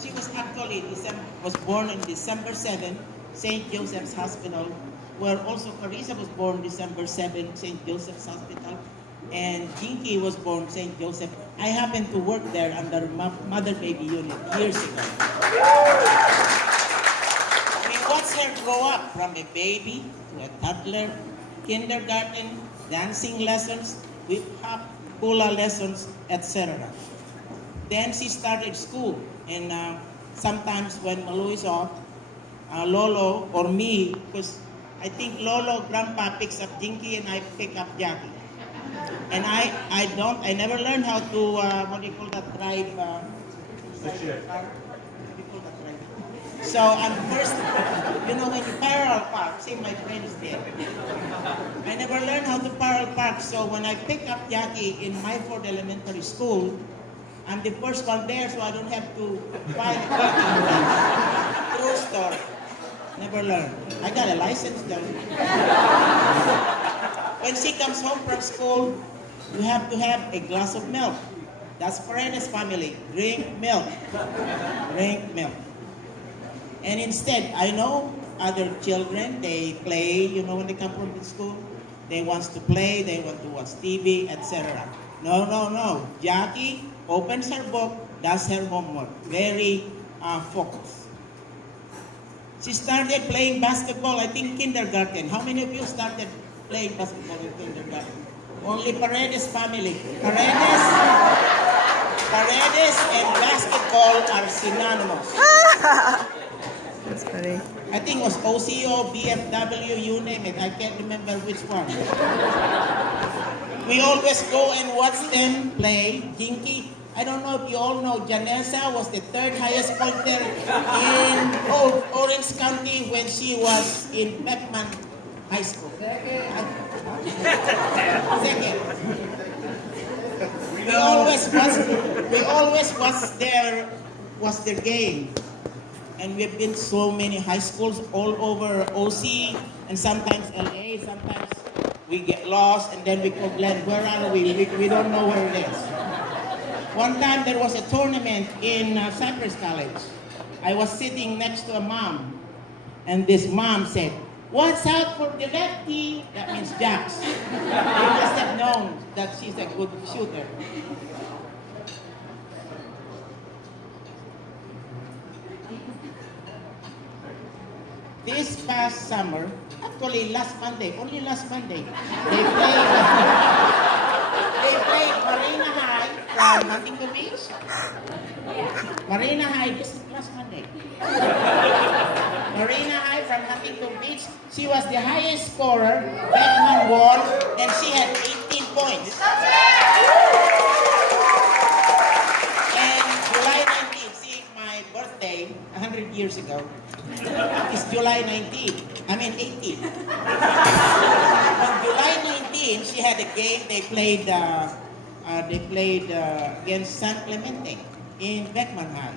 She was actually was born on December 7, St. Joseph's Hospital, where also Carissa was born December 7, St. Joseph's Hospital, and Jinky was born St. Joseph. I happened to work there under mother-baby unit years ago. We watched her grow up from a baby to a toddler, kindergarten, dancing lessons, whip hop, hula lessons, etc. Then she started school, and sometimes when Malu is off, Lolo or me, because I think Lolo, Grandpa picks up Jinky and I pick up Jacqui. And I never learned how to, what do you call that, drive? What do you call that, drive? So I'm first, when you parallel park, see my friend is there. I never learned how to parallel park, so when I pick up Jacqui in my Ford Elementary School, I'm the first one there, so I don't have to find a parking. True story. Never learned. I got a license though. When she comes home from school, you have to have a glass of milk. That's Paredes family. Drink milk. Drink milk. And instead, I know other children, they play, when they come from the school. They want to play, they want to watch TV, etc. No. Jacqui opens her book, does her homework. Very focused. She started playing basketball, I think kindergarten. How many of you started playing basketball in kindergarten? Only Paredes family. Paredes and basketball are synonymous. That's funny. I think it was OCO, BFW, you name it. I can't remember which one. We always go and watch them play. Jinky, I don't know if you all know, Janessa was the third highest pointer in Orange County when she was in Beckman High School. Second. We always watch their game. And we've been so many high schools all over OC and sometimes LA. Sometimes we get lost and then we complain, where are we? We don't know where it is. One time there was a tournament in Cypress College. I was sitting next to a mom, and this mom said, "Watch out for the lefty." That means Jax. They must have known that she's a good shooter. This past summer, actually only last Monday, they played Marina High from Huntington Beach. Marina High, this is last Monday. Marina High from Huntington Beach. She was the highest scorer. Beckman won, and she had 18 points. And July 19th, see, my birthday, 100 years ago, is July 18th. On July 19th, she had a game. They played against San Clemente in Beckman High.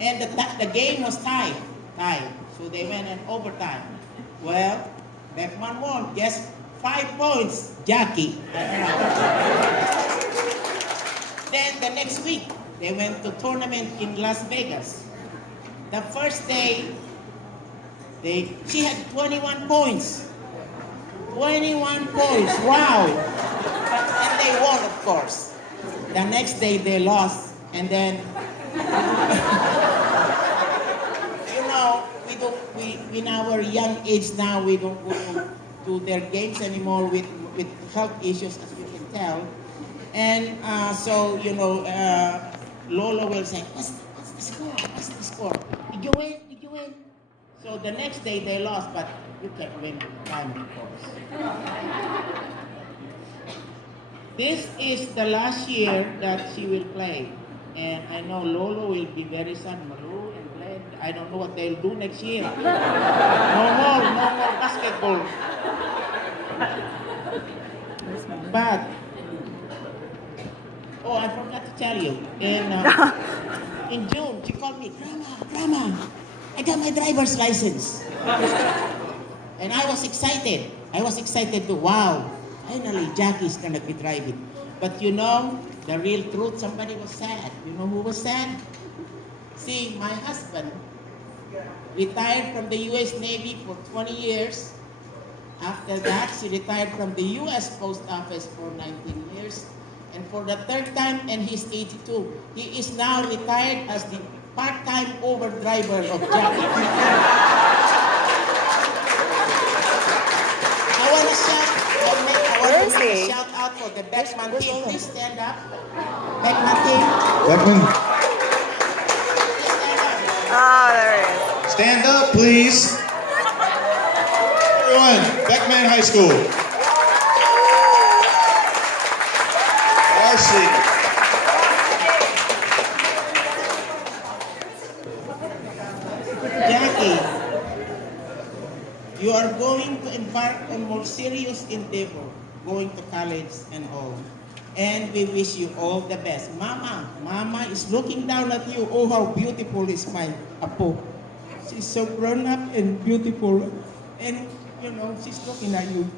And the game was tied. So they went in overtime. Well, Beckman won. Just 5 points, Jacqui. Then the next week, they went to tournament in Las Vegas. The first day, she had 21 points. 21 points, wow. And they won, of course. The next day, they lost. And then, in our young age now, we don't go to their games anymore with health issues, as you can tell. And Lolo will say, what's the score? What's the score? Did you win? So the next day they lost, but you can't win time, of course. This is the last year that she will play. And I know Lolo will be very sad. Malu and Glenn, I don't know what they'll do next year. No more basketball. But, I forgot to tell you. In June, she called me, Grandma, I got my driver's license. And I was excited. Wow, finally Jacquie's gonna be driving. But you know, the real truth, somebody was sad. You know who was sad? See, my husband retired from the U.S. Navy for 20 years. After that, she retired from the U.S. Post Office for 19 years. And for the third time, and he's 82, he is now retired as the part-time Uber driver of Jacqui. I want to make a shout out for the Beckman team. Please stand up. Beckman team. Beckman, Please stand up. Oh, there it is. stand up, please. Everyone, Beckman High School. Varsity. Jacqui, you are going to embark on more serious endeavor, going to college and all. And we wish you all the best. Mama is looking down at you. Oh, how beautiful is my apo. She's so grown up and beautiful. And, you know, she's looking at you.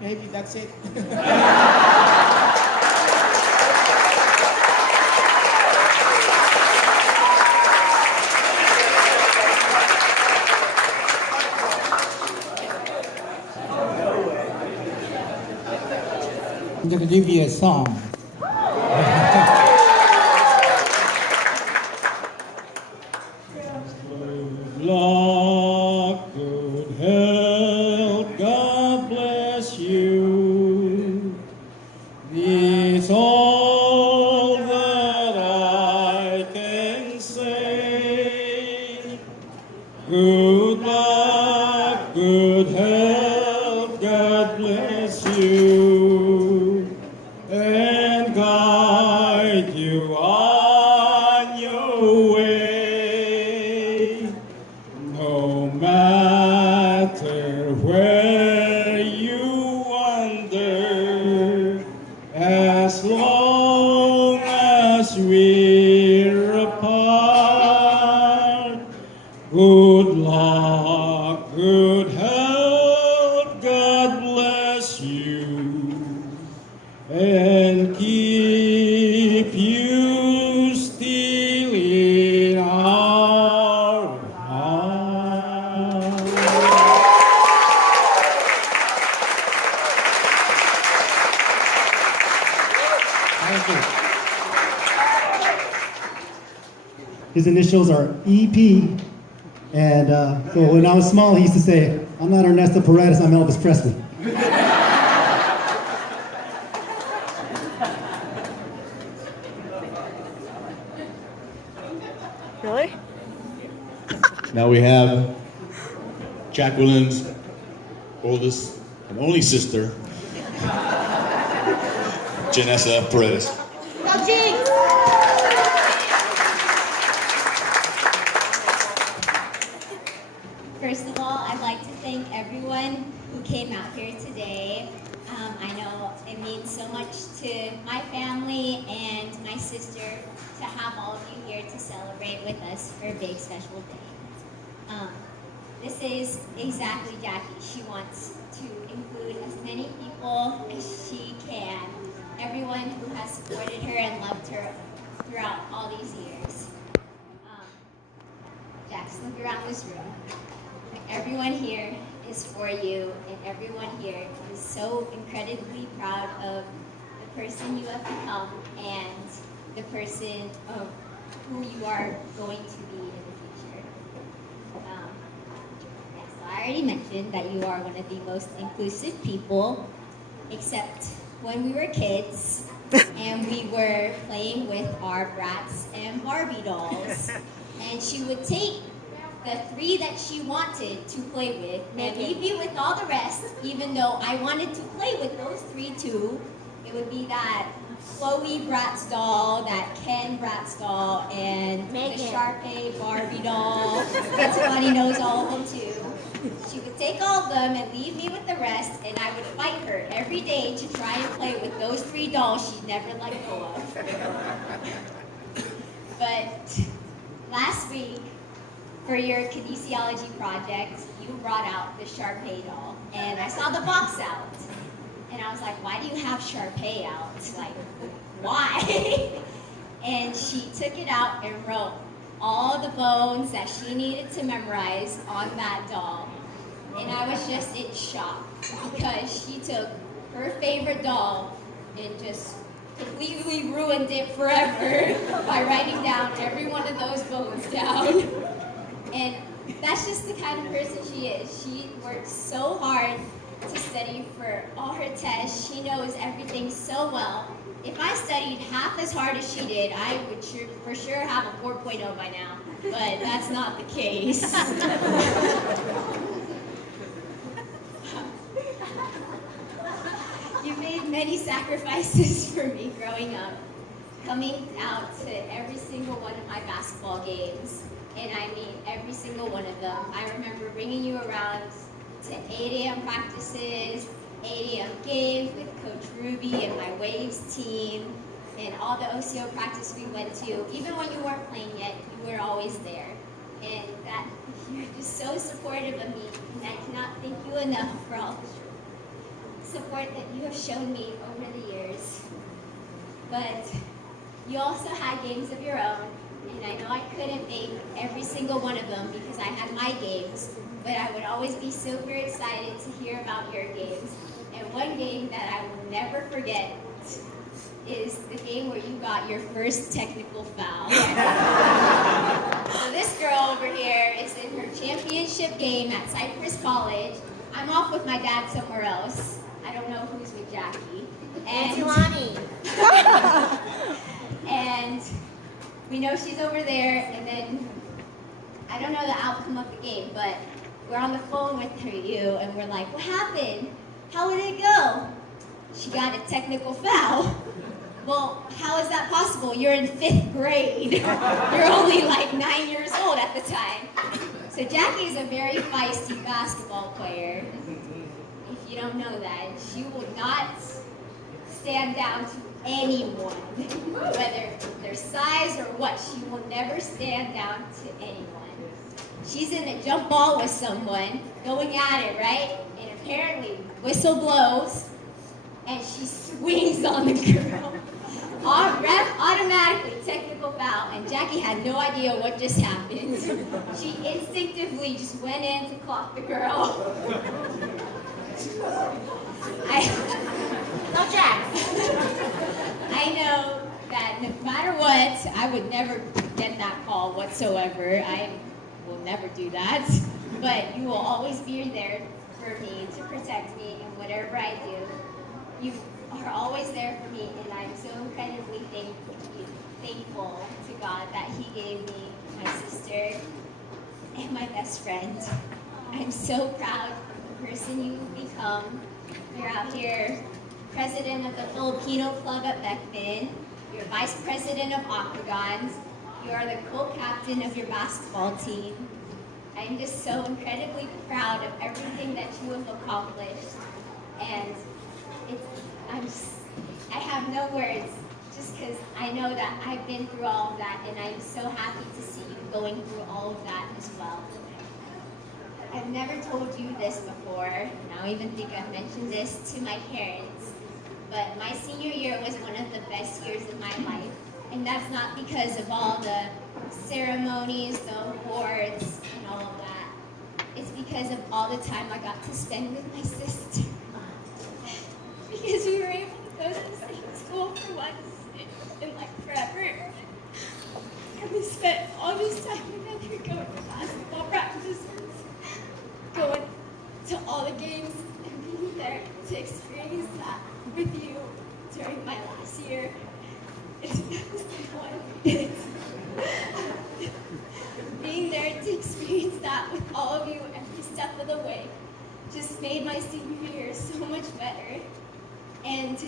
Maybe that's it. I'm going to give you a song. Luck, good health, God bless you. It's all that I can say. Good luck, good health, God bless you, and guide you on your way. No matter where you wander, as long as we're apart. Good luck, good health, God bless you, and keep you still in our hearts. Thank you. His initials are EP, and so when I was small, he used to say, "I'm not Ernesto Paredes, I'm Elvis Presley." Really? Now we have Jacqueline's oldest and only sister, Janessa Paredes. First of all, I'd like to thank everyone who came out here today. I know it means so much to my family and my sister to have all of you here to celebrate with us for a big special day. This is exactly Jacqui. She wants to include as many people as she can. Everyone who has supported her and loved her throughout all these years. Jax, look around this room. Everyone here is for you, and everyone here is so incredibly proud of the person you have become and the person of who you are going to be in the future. Yes, so I already mentioned that you are one of the most inclusive people, except when we were kids and we were playing with our Bratz and Barbie dolls, and she would take the three that she wanted to play with and leave you with all the rest, even though I wanted to play with those three too. It would be that Chloe Bratz doll, that Ken Bratz doll, and the Sharpay Barbie doll. That's Bunny knows all of them too. She would take all of them and leave me with the rest, and I would fight her every day to try and play with those three dolls she'd never let go of. But last week, for your kinesiology project, you brought out the Sharpay doll. And I saw the box out. And I was like, why do you have Sharpay out? Like, why? And she took it out and wrote all the bones that she needed to memorize on that doll. And I was just in shock because she took her favorite doll and just completely ruined it forever by writing down every one of those bones down. And that's just the kind of person she is. She works so hard to study for all her tests. She knows everything so well. If I studied half as hard as she did, I would for sure have a 4.0 by now. But that's not the case. You made many sacrifices for me growing up, coming out to every single one of my basketball games. And I mean every single one of them. I remember bringing you around to 8 a.m. practices, 8 a.m. games with Coach Ruby and my Waves team, and all the OCO practice we went to. Even when you weren't playing yet, you were always there. And that you're just so supportive of me, and I cannot thank you enough for all the support that you have shown me over the years. But you also had games of your own, and I know I couldn't make every single one of them because I had my games, but I would always be super excited to hear about your games. And one game that I will never forget is the game where you got your first technical foul. So this girl over here is in her championship game at Cypress College. I'm off with my dad somewhere else. I don't know who's with Jacqui. And and we know she's over there, and then I don't know the outcome of the game, but we're on the phone with you, and we're like, what happened? How did it go? She got a technical foul. Well, how is that possible? You're in 5th grade. You're only like 9 years old at the time. So Jacqui is a very feisty basketball player. If you don't know that, she will not stand down to anyone, whether their size or what. She will never stand down to anyone. She's in a jump ball with someone, going at it, right? And apparently, whistle blows, and she swings on the girl. Automatically, technical foul, and Jacqui had no idea what just happened. She instinctively just went in to clock the girl. No, Jack. I know that no matter what, I would never get that call whatsoever. I will never do that. But you will always be there for me to protect me in whatever I do. You are always there for me, and I'm so incredibly thankful to God that He gave me my sister and my best friend. I'm so proud of the person you've become. You're out here president of the Filipino Club at Beckman. You're vice president of Octagons. You are the co-captain of your basketball team. I'm just so incredibly proud of everything that you have accomplished. And I have no words, just because I know that I've been through all of that, and I'm so happy to see you going through all of that as well. I've never told you this before, and I don't even think I've mentioned this to my parents, but my senior year was one of the best years of my life. And that's not because of all the ceremonies, the awards, and all of that. It's because of all the time I got to spend with my sister. Because we were able to go to the same school for once in like forever. And we spent all this time together going to basketball practices, going to all the games, and being there to experience that with you during my last year. Being there to experience that with all of you every step of the way just made my senior year so much better. And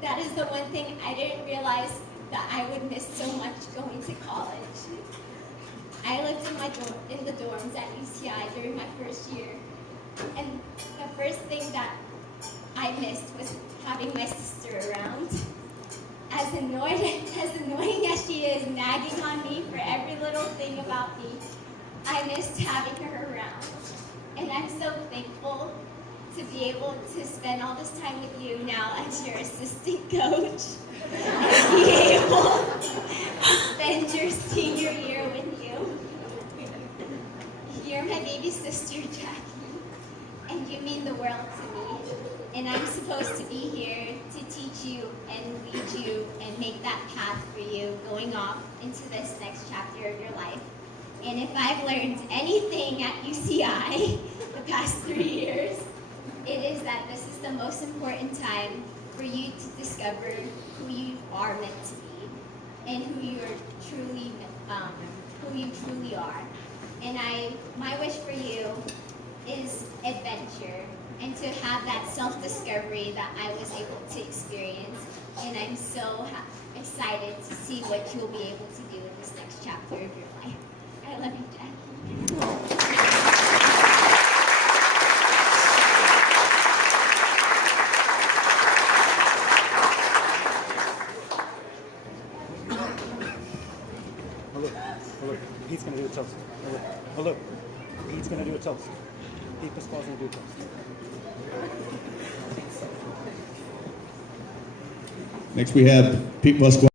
that is the one thing I didn't realize that I would miss so much going to college. I lived in the dorms at UCI during my first year. And the first thing that I missed was having my sister around. As annoying as she is, nagging on me for every little thing about me, I I missed having her around. And I'm so thankful to be able to spend all this time with you now as your assistant coach. And be able to spend your senior year with you. You're my baby sister, Jacqui, and you mean the world to me. And I'm supposed to be here to teach you and lead you and make that path for you going off into this next chapter of your life. And if I've learned anything at UCI the past 3 years, it is that this is the most important time for you to discover who you are meant to be and who you truly are. And my wish for you is adventure and to have that self-discovery that I was able to experience. And I'm so excited to see what you'll be able to do in this next chapter of your life. I love you, Jacqui. Oh look, Pete's gonna do a toast. Oh look, Pete's gonna do a toast. Pete Pasquale's gonna do a toast. Next we have Pete Musquin.